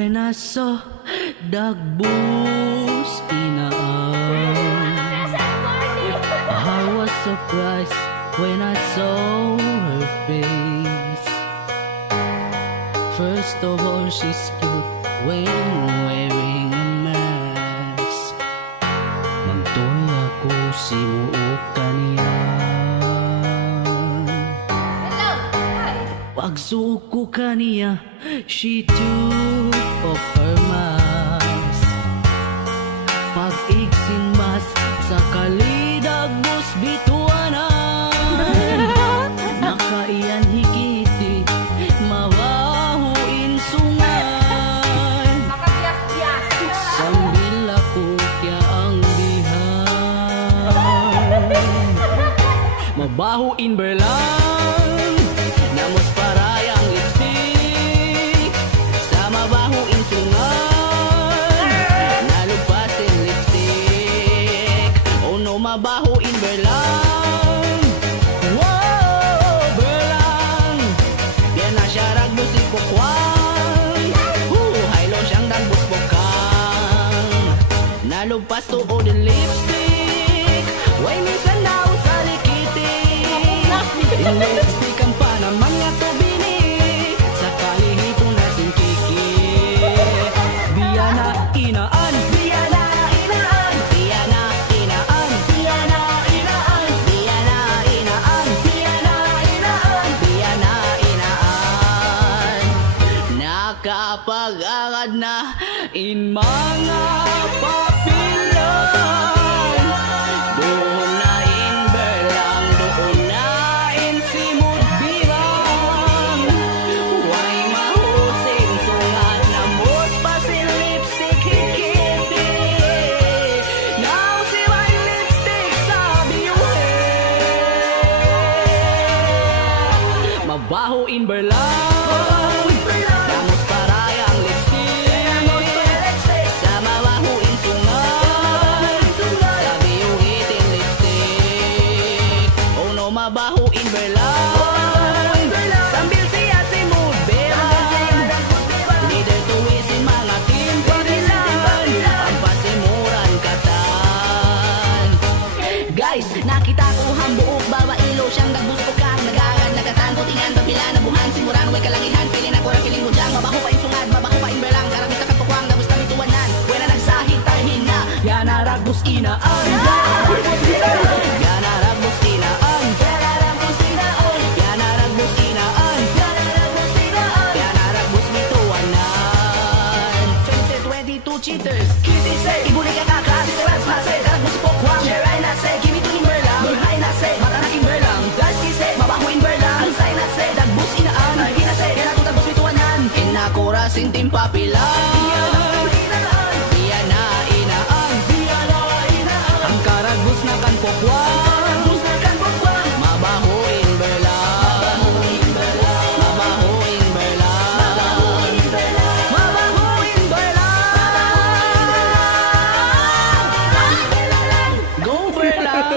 When I saw Dagbus inaan, I was surprised when I saw her face. First of all, she's cute when wearing a mask. Mantoy ako simuok kaniya. Pagsuko kaniya, she took off her mask. Pag-iksin mas sa kalidagbos bituanan. Nakaiyan hikiti, mawahuin sungan. Sambil ako kya ang bihan. Mabahuin berlang, namos parayang lipstick. Sa mabahuin sungan, nalupasin lipstick. Oh no, mabahuin berlang. Wow, berlang. Yan na siya ragbos ikukwang. Haylo siyang dagbos bukang. Nalupas to o the lipstick. Way minsan daw sa likiti. Lipstick ang panaman nga to bini. Sa kalihipong nasin kiki. Biya na inaan, biya na inaan, biya na inaan, biya na inaan, biya na inaan, biya na inaan, biya na inaan. Nakapag-agad na in mga papilan. Doon na in berlang, doon na in simut birang. Way mahusin sungat na mos pa si lipstick hikiti. Now si my lipstick sabi yung hair. Mabaho in berlang. Namos parayang lipstick. Sa mabahuin sungan, sabi yung itin lipstick. Oh no, mabahuin berlang. Sambil siya si mood berang. Leader tuwisin mga timpagilan. Ang pasimuran katan. Guys, nakita ko hambuok babailo siyang nagbuspukan. Nagagad, nagatan, putingan, babila, nabuhan, simuran, way kalangihan. Pilin ako na piling mo dyan. Mabaho pa yung sungad, mabaho pa yung berlang. Karami sa katukwang, nabus na mituwanan. Wala nagsahit, tahin na. Yan na ragbus inaan. Yan na ragbus inaan. Yan na ragbus inaan. Yan na ragbus inaan. Yan na ragbus inaan. Yan na ragbus mituwanan. 22 cheaters. Kitty say, ibuli ka kaklase. Selas mase, ragbus pokwang. Sheray na say, give it to him berlang. Burhay na say, mata na kim berlang. Gaski say, mabahuin berlang. Ansay na say, dagbus inaan. Argi na say, kaya dagbus mituwanan. Inakura sintim papilang. Biya na inaan. Biya na inaan. Ang karagbus na kan pokwang. Mabahuin berlang. Mabahuin berlang. Mabahuin berlang. Go berlang.